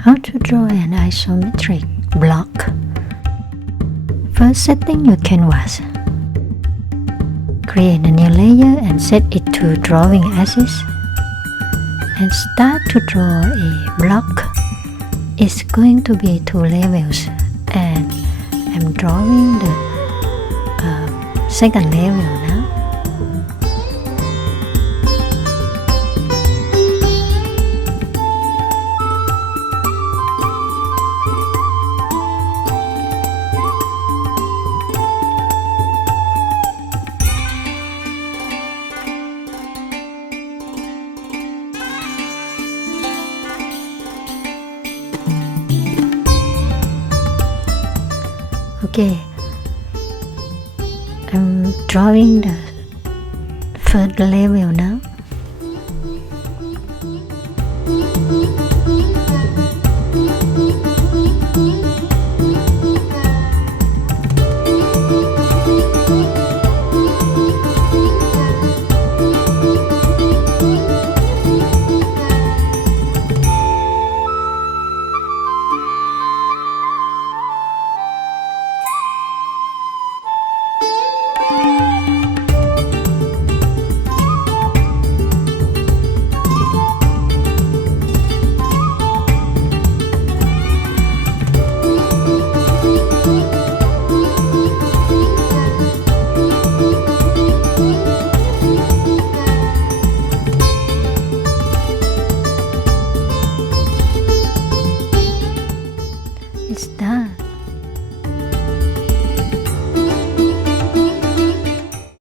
How to draw an isometric block. First, setting your canvas. Create a new layer and set it to drawing axis. And start to draw a block. It's going to be 2 levels, and I'm drawing the second level now. Okay, I'm drawing the third level now.